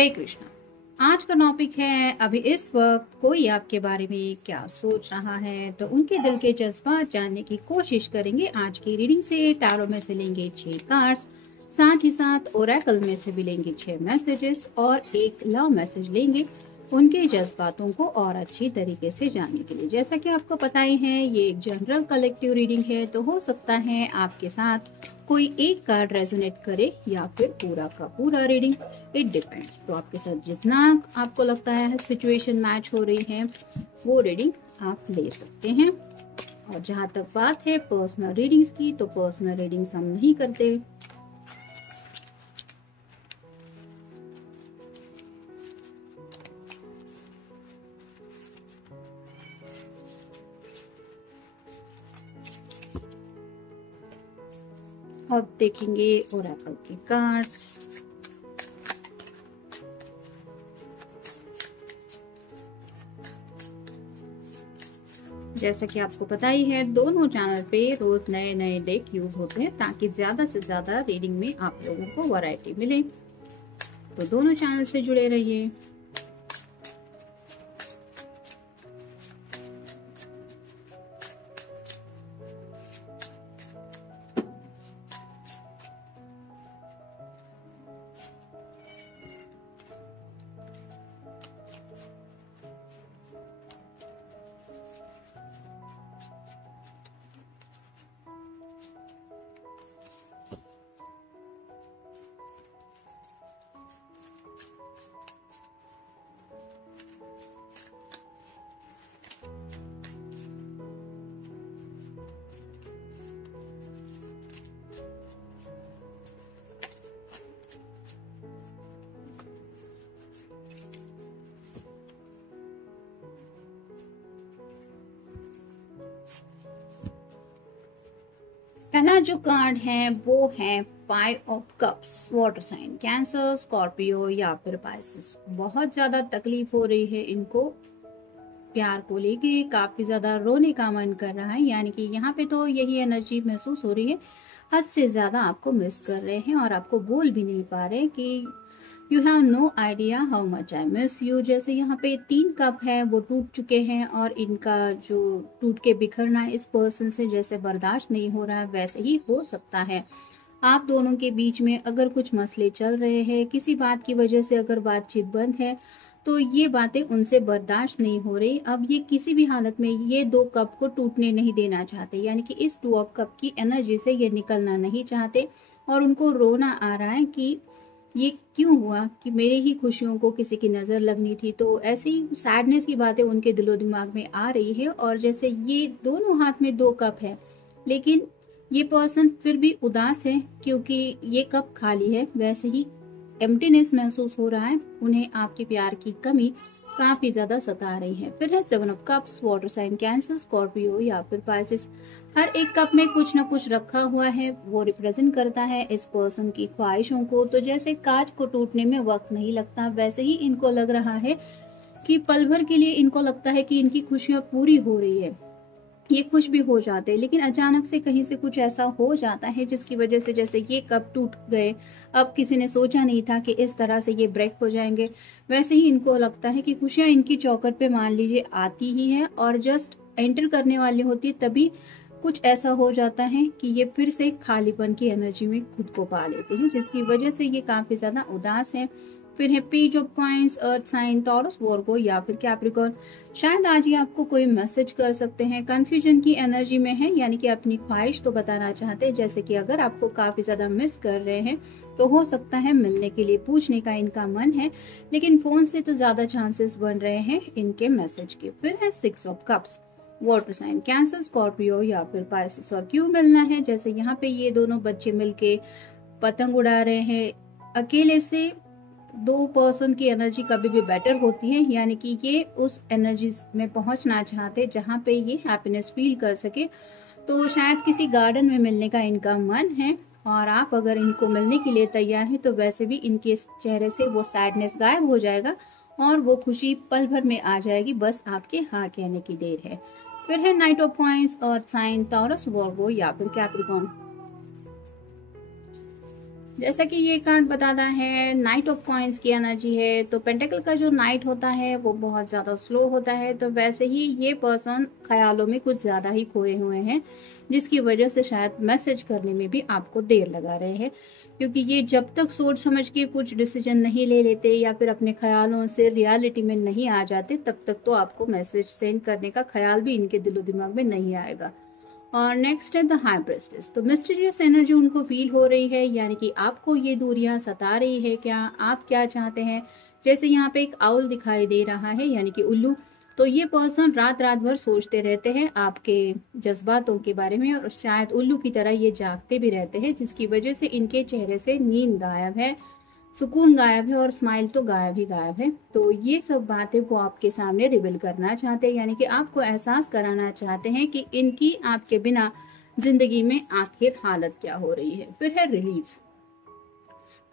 हरे कृष्णा। आज का टॉपिक है अभी इस वक्त कोई आपके बारे में क्या सोच रहा है, तो उनके दिल के जज्बात जानने की कोशिश करेंगे। आज की रीडिंग से टैरो में से लेंगे 6 कार्ड्स, साथ ही साथ ओरेकल में से भी लेंगे 6 मैसेजेस और एक लव मैसेज लेंगे उनके जज्बातों को और अच्छी तरीके से जानने के लिए। जैसा कि आपको पता ही है, ये एक जनरल कलेक्टिव रीडिंग है, तो हो सकता है आपके साथ कोई एक कार्ड रेजोनेट करे या फिर पूरा का पूरा रीडिंग, इट डिपेंड्स। तो आपके साथ जितना आपको लगता है सिचुएशन मैच हो रही है वो रीडिंग आप ले सकते हैं। और जहां तक बात है पर्सनल रीडिंग्स की, तो पर्सनल रीडिंग्स हम नहीं करते। अब देखेंगे ओरेकल के कार्ड्स। जैसा कि आपको पता ही है, दोनों चैनल पे रोज नए नए डेक यूज होते हैं ताकि ज्यादा से ज्यादा रीडिंग में आप लोगों को वैरायटी मिले। तो दोनों चैनल से जुड़े रहिए। पहला जो कार्ड है वो है 5 of cups. Water sign Cancer, Scorpio या फिर पाइसेस। बहुत ज्यादा तकलीफ हो रही है इनको प्यार को लेके, काफी ज्यादा रोने का मन कर रहा है। यानी कि यहाँ पे तो यही एनर्जी महसूस हो रही है, हद से ज्यादा आपको मिस कर रहे हैं और आपको बोल भी नहीं पा रहे कि you have no idea how much I miss you. जैसे यहाँ पे 3 कप है वो टूट चुके हैं और इनका जो टूट के बिखरना इस पर्सन से जैसे बर्दाश्त नहीं हो रहा है, वैसे ही हो सकता है आप दोनों के बीच में अगर कुछ मसले चल रहे हैं, किसी बात की वजह से अगर बातचीत बंद है, तो ये बातें उनसे बर्दाश्त नहीं हो रही। अब ये किसी भी हालत में ये 2 कप को टूटने नहीं देना चाहते, यानी कि इस 2 ऑफ कप की एनर्जी से ये निकलना नहीं चाहते और उनको रोना आ रहा है कि ये क्यों हुआ कि मेरे ही खुशियों को किसी की नज़र लगनी थी। तो ऐसी सैडनेस की बातें उनके दिलो दिमाग में आ रही है। और जैसे ये दोनों हाथ में 2 कप है, लेकिन ये पर्सन फिर भी उदास है क्योंकि ये कप खाली है, वैसे ही एम्प्टीनेस महसूस हो रहा है। उन्हें आपके प्यार की कमी काफी ज्यादा सता रही है। फिर है 7 of cups. Water sign Cancer, Scorpio या फिर पाइसेस। हर एक कप में कुछ न कुछ रखा हुआ है, वो रिप्रेजेंट करता है इस पर्सन की ख्वाहिशों को। तो जैसे कांच को टूटने में वक्त नहीं लगता, वैसे ही इनको लग रहा है कि पल भर के लिए इनको लगता है कि इनकी खुशियां पूरी हो रही है, ये खुश भी हो जाते हैं, लेकिन अचानक से कहीं से कुछ ऐसा हो जाता है जिसकी वजह से जैसे ये कप टूट गए। अब किसी ने सोचा नहीं था कि इस तरह से ये ब्रेक हो जाएंगे। वैसे ही इनको लगता है कि खुशियां इनकी चौखट पे मान लीजिए आती ही है और जस्ट एंटर करने वाली होती, तभी कुछ ऐसा हो जाता है कि ये फिर से खालीपन की एनर्जी में खुद को पा लेते हैं, जिसकी वजह से ये काफी ज्यादा उदास है। फिर है page of coins, earth sign, Taurus, Virgo या फिर कैप्रिकॉर्न। शायद आज ही आपको कोई मैसेज कर सकते हैं, कंफ्यूजन की एनर्जी में है, यानी कि अपनी ख्वाहिश तो बताना चाहते हैं। जैसे कि अगर आपको काफी ज्यादा मिस कर रहे हैं तो हो सकता है मिलने के लिए पूछने का इनका मन है, लेकिन फोन से तो ज्यादा चांसेस बन रहे हैं इनके मैसेज के। फिर है 6 of cups. Water sign Cancer, Scorpio या फिर पाइसेस। और क्यों मिलना है, जैसे यहाँ पे ये दोनों बच्चे मिलके पतंग उड़ा रहे हैं। अकेले से 2 पर्सन की एनर्जी कभी भी बेटर होती है, यानी कि ये उस एनर्जी में पहुंचना चाहते जहां पे ये हैप्पीनेस फील कर सके। तो शायद किसी गार्डन में मिलने का इनका मन है और आप अगर इनको मिलने के लिए तैयार हैं तो वैसे भी इनके चेहरे से वो सैडनेस गायब हो जाएगा और वो खुशी पल भर में आ जाएगी, बस आपके हाँ कहने की देर है। फिर है knight of coins, earth sign, Taurus, Virgo या फिर कैप्रिकॉर्न। जैसा कि ये कार्ड बताता है नाइट ऑफ कॉइंस की एनर्जी है, तो पेंटेकल का जो नाइट होता है वो बहुत ज़्यादा स्लो होता है, तो वैसे ही ये पर्सन ख्यालों में कुछ ज़्यादा ही खोए हुए हैं, जिसकी वजह से शायद मैसेज करने में भी आपको देर लगा रहे हैं, क्योंकि ये जब तक सोच समझ के कुछ डिसीजन नहीं ले लेते या फिर अपने ख्यालों से रियलिटी में नहीं आ जाते, तब तक तो आपको मैसेज सेंड करने का ख्याल भी इनके दिलो दिमाग में नहीं आएगा। और नेक्स्ट है द हाई प्रेस्टिस, तो मिस्टीरियस एनर्जी उनको फील हो रही है, यानी कि आपको ये दूरियां सता रही है, क्या आप क्या चाहते हैं। जैसे यहाँ पे एक आउल दिखाई दे रहा है, यानी कि उल्लू, तो ये पर्सन रात रात भर सोचते रहते हैं आपके जज्बातों के बारे में, और शायद उल्लू की तरह ये जागते भी रहते हैं, जिसकी वजह से इनके चेहरे से नींद गायब है, सुकून गायब है और स्माइल तो गायब ही गायब है। तो ये सब बातें वो आपके सामने रिवील करना चाहते हैं, यानी कि आपको एहसास कराना चाहते हैं कि इनकी आपके बिना जिंदगी में आखिर हालत क्या हो रही है। फिर है रिलीज,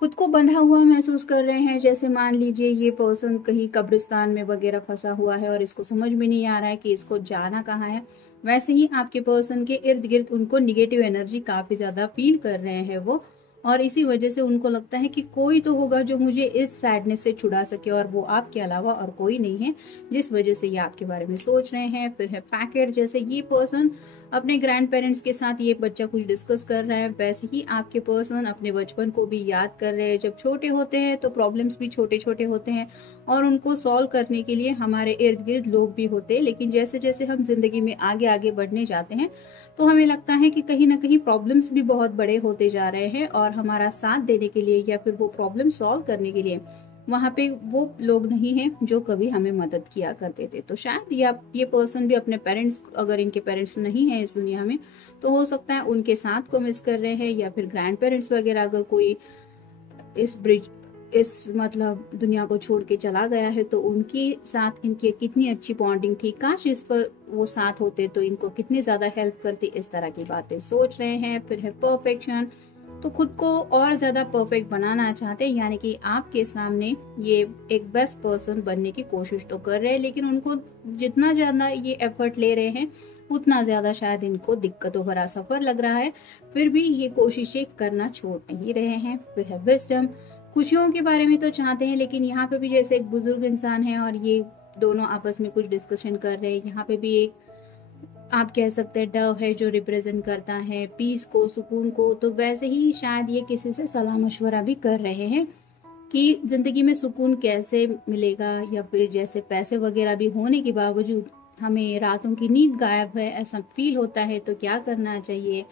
खुद को बंधा हुआ महसूस कर रहे हैं, जैसे मान लीजिए ये पर्सन कहीं कब्रिस्तान में वगैरह फंसा हुआ है और इसको समझ में नहीं आ रहा है कि इसको जाना कहाँ है। वैसे ही आपके पर्सन के इर्द गिर्द उनको निगेटिव एनर्जी काफी ज्यादा फील कर रहे हैं वो, और इसी वजह से उनको लगता है कि कोई तो होगा जो मुझे इस सैडनेस से छुड़ा सके, और वो आपके अलावा और कोई नहीं है, जिस वजह से ये आपके बारे में सोच रहे हैं। फिर है पैकेट, जैसे ये पर्सन अपने ग्रैंड पेरेंट्स के साथ ये बच्चा कुछ डिस्कस कर रहा है, वैसे ही आपके पर्सन अपने बचपन को भी याद कर रहे हैं। जब छोटे होते हैं तो प्रॉब्लम्स भी छोटे छोटे होते हैं और उनको सॉल्व करने के लिए हमारे इर्द गिर्द लोग भी होते हैं, लेकिन जैसे जैसे हम जिंदगी में आगे आगे बढ़ने जाते हैं तो हमें लगता है कि कहीं ना कहीं प्रॉब्लम्स भी बहुत बड़े होते जा रहे हैं, और हमारा साथ देने के लिए या फिर वो प्रॉब्लम सॉल्व करने के लिए वहाँ पे वो लोग नहीं हैं जो कभी हमें मदद किया करते थे। तो शायद ये पर्सन भी अपने पेरेंट्स, अगर इनके पेरेंट्स नहीं हैं इस दुनिया में, तो हो सकता है उनके साथ को मिस कर रहे हैं, या फिर ग्रैंड पेरेंट्स वगैरह अगर कोई इस मतलब दुनिया को छोड़ के चला गया है तो उनके साथ इनकी कितनी अच्छी बॉन्डिंग थी, काश इस पर वो साथ होते तो इनको कितनी ज्यादा हेल्प करती, इस तरह की बातें सोच रहे हैं। फिर है परफेक्शन, तो खुद को और ज्यादा परफेक्ट बनाना चाहते हैं, यानी कि आपके सामने ये एक बेस्ट पर्सन बनने की कोशिश तो कर रहे हैं, लेकिन उनको जितना ज्यादा ये एफर्ट ले रहे हैं उतना ज्यादा शायद इनको दिक्कतों भरा सफर लग रहा है, फिर भी ये कोशिशें करना छोड़ नहीं रहे हैं। फिर है विजडम, खुशियों के बारे में तो चाहते हैं, लेकिन यहाँ पे भी जैसे एक बुजुर्ग इंसान है और ये दोनों आपस में कुछ डिस्कशन कर रहे हैं, यहाँ पे भी एक आप कह सकते हैं डव है जो रिप्रेजेंट करता है पीस को, सुकून को। तो वैसे ही शायद ये किसी से सलाह मशवरा भी कर रहे हैं कि जिंदगी में सुकून कैसे मिलेगा, या फिर जैसे पैसे वगैरह भी होने के बावजूद हमें रातों की नींद गायब है ऐसा फील होता है, तो क्या करना चाहिए।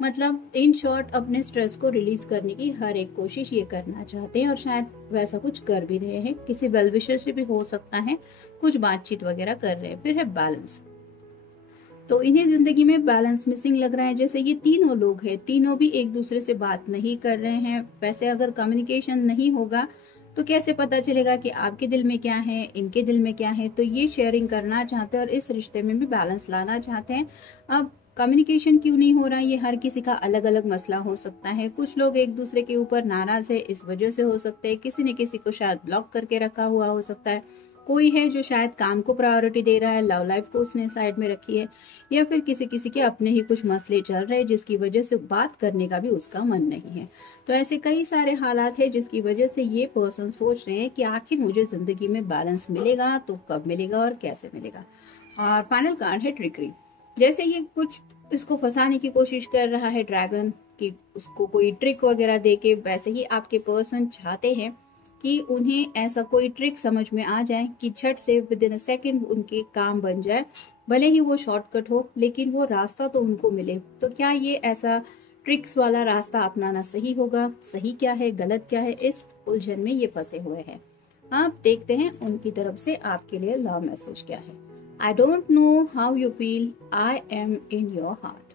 मतलब इन शॉर्ट अपने स्ट्रेस को रिलीज करने की हर एक कोशिश ये करना चाहते हैं, और शायद वैसा कुछ कर भी रहे हैं, किसी वेल विशर से भी हो सकता है, कुछ बातचीत वगैरह कर रहे हैं। फिर है बैलेंस, तो इन्हें जिंदगी में बैलेंस मिसिंग लग रहा है, जैसे ये तीनों लोग हैं, तीनों भी एक दूसरे से बात नहीं कर रहे हैं। वैसे अगर कम्युनिकेशन नहीं होगा तो कैसे पता चलेगा कि आपके दिल में क्या है, इनके दिल में क्या है। तो ये शेयरिंग करना चाहते हैं और इस रिश्ते में भी बैलेंस लाना चाहते हैं। अब कम्युनिकेशन क्यों नहीं हो रहा, ये हर किसी का अलग अलग मसला हो सकता है। कुछ लोग एक दूसरे के ऊपर नाराज है, इस वजह से हो सकता है। किसी ने किसी को शायद ब्लॉक करके रखा हुआ हो सकता है। कोई है जो शायद काम को प्रायोरिटी दे रहा है, लव लाइफ को उसने साइड में रखी है, या फिर किसी किसी के अपने ही कुछ मसले चल रहे हैं जिसकी वजह से बात करने का भी उसका मन नहीं है। तो ऐसे कई सारे हालात है जिसकी वजह से ये पर्सन सोच रहे हैं कि आखिर मुझे जिंदगी में बैलेंस मिलेगा तो कब मिलेगा और कैसे मिलेगा। और फाइनल कार्ड है ट्रिकरी, जैसे ये कुछ इसको फंसाने की कोशिश कर रहा है ड्रैगन, कि उसको कोई ट्रिक वगैरह दे के। वैसे ही आपके पर्सन चाहते हैं कि उन्हें ऐसा कोई ट्रिक समझ में आ जाए कि झट से विद इन अ सेकेंड उनके काम बन जाए, भले ही वो शॉर्टकट हो लेकिन वो रास्ता तो उनको मिले। तो क्या ये ऐसा ट्रिक्स वाला रास्ता अपनाना सही होगा, सही क्या है गलत क्या है, इस उलझन में ये फंसे हुए हैं। आप देखते हैं उनकी तरफ से आपके लिए लव मैसेज क्या है। I don't know how you feel, I am in your heart.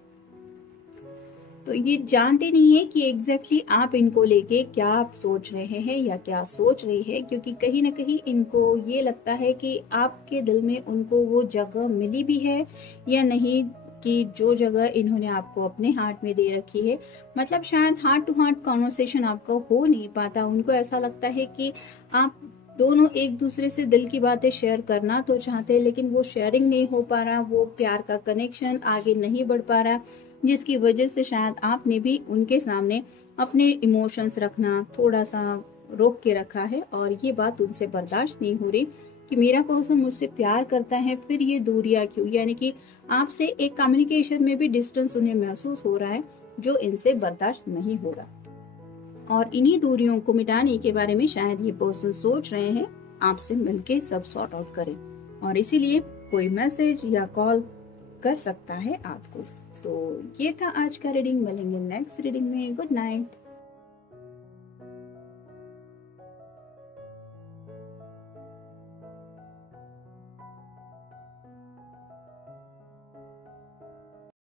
तो ये जानते नहीं है कि एग्जैक्टली आप इनको लेके क्या आप सोच रहे हैं या क्या सोच रही है, क्योंकि कहीं ना कहीं इनको ये लगता है कि आपके दिल में उनको वो जगह मिली भी है या नहीं, कि जो जगह इन्होंने आपको अपने हार्ट में दे रखी है। मतलब शायद हार्ट टू हार्ट कॉन्वर्सेशन आपका हो नहीं पाता। उनको ऐसा लगता है कि आप दोनों एक दूसरे से दिल की बातें शेयर करना तो चाहते हैं, लेकिन वो शेयरिंग नहीं हो पा रहा, वो प्यार का कनेक्शन आगे नहीं बढ़ पा रहा, जिसकी वजह से शायद आपने भी उनके सामने अपने इमोशंस रखना थोड़ा सा रोक के रखा है, और ये बात उनसे बर्दाश्त नहीं हो रही कि मेरा पर्सन मुझसे प्यार करता है, फिर ये दूरियां क्यों। यानी कि आपसे एक कम्युनिकेशन में भी डिस्टेंस उन्हें महसूस हो रहा है, जो इनसे बर्दाश्त नहीं हो रहा, और इन्हीं दूरियों को मिटाने के बारे में शायद ये पर्सन सोच रहे हैं आपसे मिलके सब सॉर्ट आउट करें, और इसीलिए कोई मैसेज या कॉल कर सकता है आपको। तो ये था आज का रीडिंग, मिलेंगे नेक्स्ट रीडिंग में। Good night.